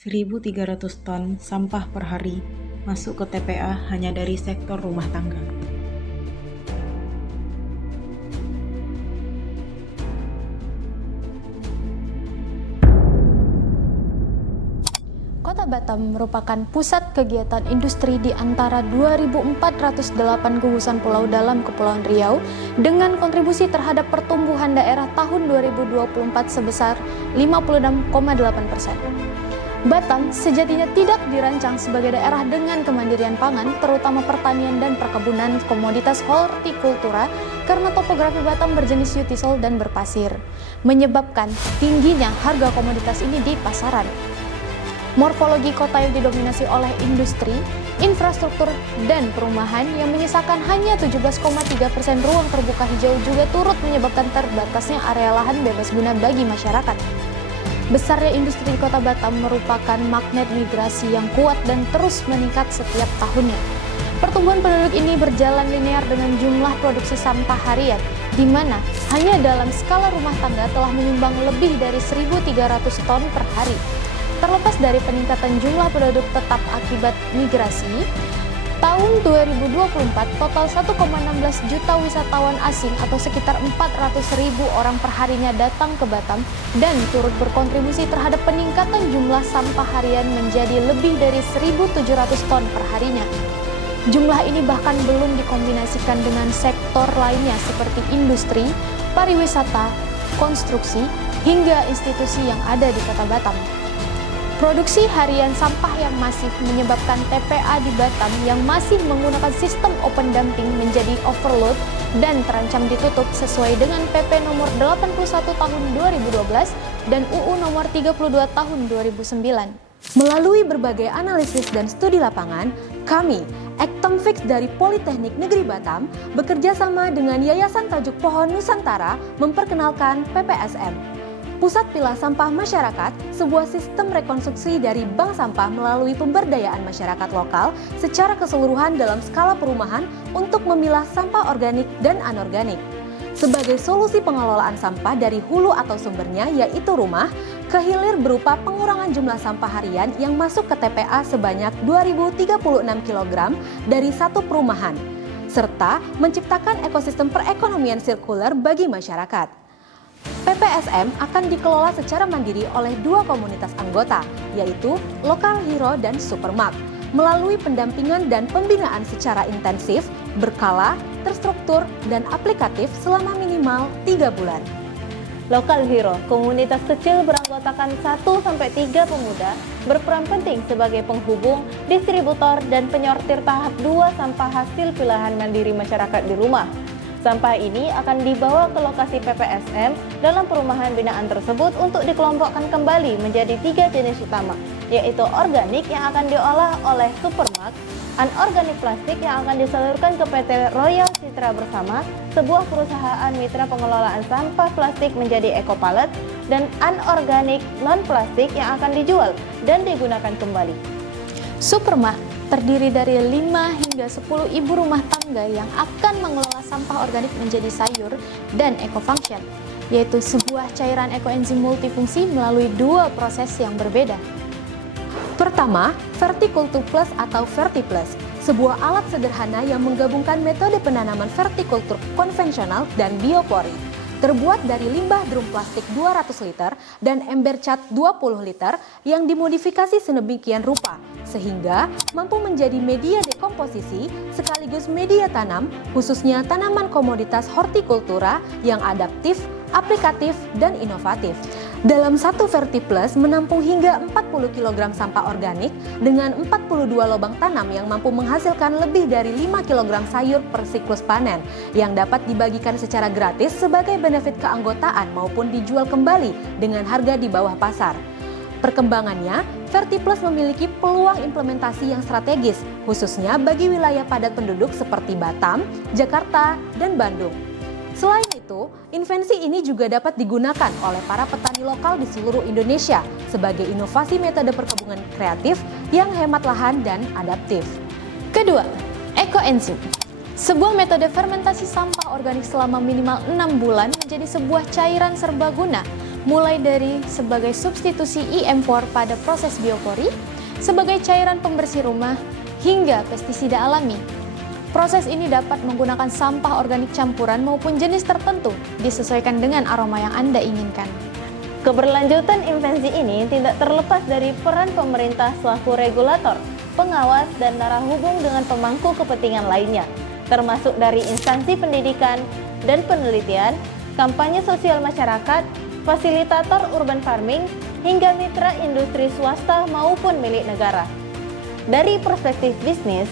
1.300 ton sampah per hari masuk ke TPA hanya dari sektor rumah tangga. Kota Batam merupakan pusat kegiatan industri di antara 2.408 gugusan pulau dalam Kepulauan Riau dengan kontribusi terhadap pertumbuhan daerah tahun 2024 sebesar 56,8%. Batam sejatinya tidak dirancang sebagai daerah dengan kemandirian pangan, terutama pertanian dan perkebunan komoditas hortikultura, karena topografi Batam berjenis yutisol dan berpasir, menyebabkan tingginya harga komoditas ini di pasaran. Morfologi kota yang didominasi oleh industri, infrastruktur, dan perumahan yang menyisakan hanya 17,3% ruang terbuka hijau juga turut menyebabkan terbatasnya area lahan bebas guna bagi masyarakat. Besarnya industri di kota Batam merupakan magnet migrasi yang kuat dan terus meningkat setiap tahunnya. Pertumbuhan penduduk ini berjalan linear dengan jumlah produksi sampah harian, di mana hanya dalam skala rumah tangga telah menyumbang lebih dari 1.300 ton per hari. Terlepas dari peningkatan jumlah penduduk tetap akibat migrasi, tahun 2024 total 1,16 juta wisatawan asing atau sekitar 400.000 orang perharinya datang ke Batam dan turut berkontribusi terhadap peningkatan jumlah sampah harian menjadi lebih dari 1.700 ton perharinya. Jumlah ini bahkan belum dikombinasikan dengan sektor lainnya seperti industri, pariwisata, konstruksi, hingga institusi yang ada di kota Batam. Produksi harian sampah yang masif menyebabkan TPA di Batam yang masih menggunakan sistem open dumping menjadi overload dan terancam ditutup sesuai dengan PP nomor 81 tahun 2012 dan UU nomor 32 tahun 2009. Melalui berbagai analisis dan studi lapangan, kami, Ektomfix dari Politeknik Negeri Batam, bekerja sama dengan Yayasan Tajuk Pohon Nusantara memperkenalkan PPSM. Pusat Pilah Sampah Masyarakat, sebuah sistem rekonstruksi dari bank sampah melalui pemberdayaan masyarakat lokal secara keseluruhan dalam skala perumahan untuk memilah sampah organik dan anorganik. Sebagai solusi pengelolaan sampah dari hulu atau sumbernya yaitu rumah, ke hilir berupa pengurangan jumlah sampah harian yang masuk ke TPA sebanyak 2.036 kg dari satu perumahan, serta menciptakan ekosistem perekonomian sirkuler bagi masyarakat. PPSM akan dikelola secara mandiri oleh dua komunitas anggota, yaitu Lokal Hero dan Supermark, melalui pendampingan dan pembinaan secara intensif, berkala, terstruktur, dan aplikatif selama minimal 3 bulan. Lokal Hero, komunitas kecil beranggotakan 1-3 pemuda, berperan penting sebagai penghubung, distributor, dan penyortir tahap 2 sampah hasil pilahan mandiri masyarakat di rumah. Sampah ini akan dibawa ke lokasi PPSM dalam perumahan binaan tersebut untuk dikelompokkan kembali menjadi 3 jenis utama, yaitu organik yang akan diolah oleh Supermark, anorganik plastik yang akan disalurkan ke PT Royal Citra Bersama, sebuah perusahaan mitra pengelolaan sampah plastik menjadi Eco-Pallet, dan anorganik non-plastik yang akan dijual dan digunakan kembali. Supermark terdiri dari 5 hingga 10 ibu rumah tangga yang akan mengelola sampah organik menjadi sayur dan eco-function, yaitu sebuah cairan ekoenzim multifungsi melalui 2 proses yang berbeda. Pertama, Verticulture Plus atau VertiPlus, sebuah alat sederhana yang menggabungkan metode penanaman vertikultur konvensional dan biopori. Terbuat dari limbah drum plastik 200 liter dan ember cat 20 liter yang dimodifikasi sedemikian rupa, sehingga mampu menjadi media dekomposisi sekaligus media tanam, khususnya tanaman komoditas hortikultura yang adaptif, aplikatif, dan inovatif. Dalam satu VertiPlus menampung hingga 40 kg sampah organik dengan 42 lubang tanam yang mampu menghasilkan lebih dari 5 kg sayur per siklus panen yang dapat dibagikan secara gratis sebagai benefit keanggotaan maupun dijual kembali dengan harga di bawah pasar. Perkembangannya, VertiPlus memiliki peluang implementasi yang strategis, khususnya bagi wilayah padat penduduk seperti Batam, Jakarta, dan Bandung. Selain itu, invensi ini juga dapat digunakan oleh para petani lokal di seluruh Indonesia sebagai inovasi metode perkebunan kreatif yang hemat lahan dan adaptif. Kedua, ekoenzim. Sebuah metode fermentasi sampah organik selama minimal 6 bulan menjadi sebuah cairan serbaguna mulai dari sebagai substitusi EM4 pada proses biopori, sebagai cairan pembersih rumah, hingga pestisida alami. Proses ini dapat menggunakan sampah organik campuran maupun jenis tertentu, disesuaikan dengan aroma yang Anda inginkan. Keberlanjutan invensi ini tidak terlepas dari peran pemerintah selaku regulator, pengawas, dan narah hubung dengan pemangku kepentingan lainnya, termasuk dari instansi pendidikan dan penelitian, kampanye sosial masyarakat, fasilitator urban farming, hingga mitra industri swasta maupun milik negara. Dari perspektif bisnis,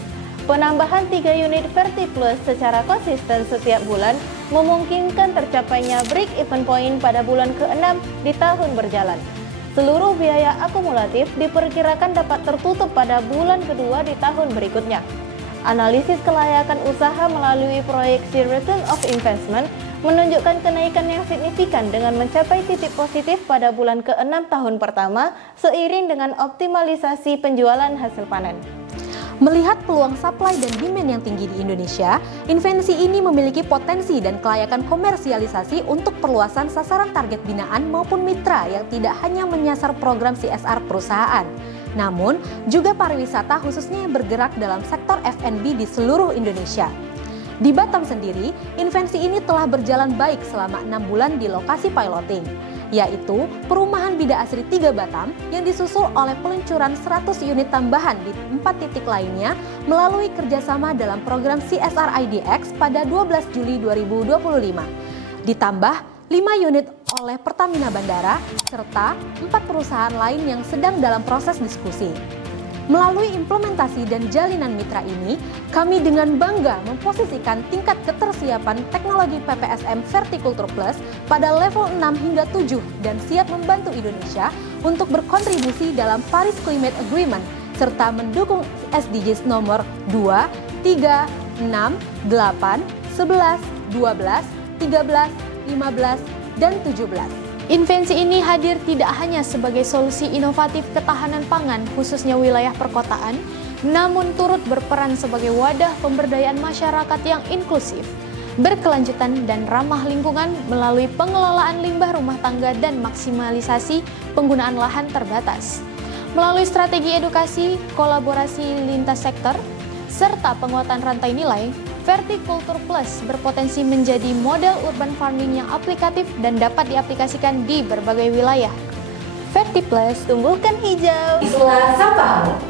penambahan 3 unit VertiPlus secara konsisten setiap bulan memungkinkan tercapainya break-even point pada bulan ke-6 di tahun berjalan. Seluruh biaya akumulatif diperkirakan dapat tertutup pada bulan kedua di tahun berikutnya. Analisis kelayakan usaha melalui proyeksi return of investment menunjukkan kenaikan yang signifikan dengan mencapai titik positif pada bulan ke-6 tahun pertama seiring dengan optimalisasi penjualan hasil panen. Melihat peluang supply dan demand yang tinggi di Indonesia, invensi ini memiliki potensi dan kelayakan komersialisasi untuk perluasan sasaran target binaan maupun mitra yang tidak hanya menyasar program CSR perusahaan, namun juga pariwisata khususnya yang bergerak dalam sektor F&B di seluruh Indonesia. Di Batam sendiri, invensi ini telah berjalan baik selama 6 bulan di lokasi piloting, yaitu Perumahan Bida Asri 3 Batam yang disusul oleh peluncuran 100 unit tambahan di 4 titik lainnya melalui kerjasama dalam program CSR IDX pada 12 Juli 2025. Ditambah 5 unit oleh Pertamina Bandara, serta 4 perusahaan lain yang sedang dalam proses diskusi. Melalui implementasi dan jalinan mitra ini, kami dengan bangga memposisikan tingkat ketersiapan teknologi PPSM Verticulture Plus pada level 6 hingga 7 dan siap membantu Indonesia untuk berkontribusi dalam Paris Climate Agreement serta mendukung SDGs nomor 2, 3, 6, 8, 11, 12, 13, 15, dan 17. Invensi ini hadir tidak hanya sebagai solusi inovatif ketahanan pangan khususnya wilayah perkotaan, namun turut berperan sebagai wadah pemberdayaan masyarakat yang inklusif, berkelanjutan dan ramah lingkungan melalui pengelolaan limbah rumah tangga dan maksimalisasi penggunaan lahan terbatas. Melalui strategi edukasi, kolaborasi lintas sektor, serta penguatan rantai nilai, Verticulture Plus berpotensi menjadi model urban farming yang aplikatif dan dapat diaplikasikan di berbagai wilayah. VertiPlus, tumbuhkan hijau. Itulah sampahmu.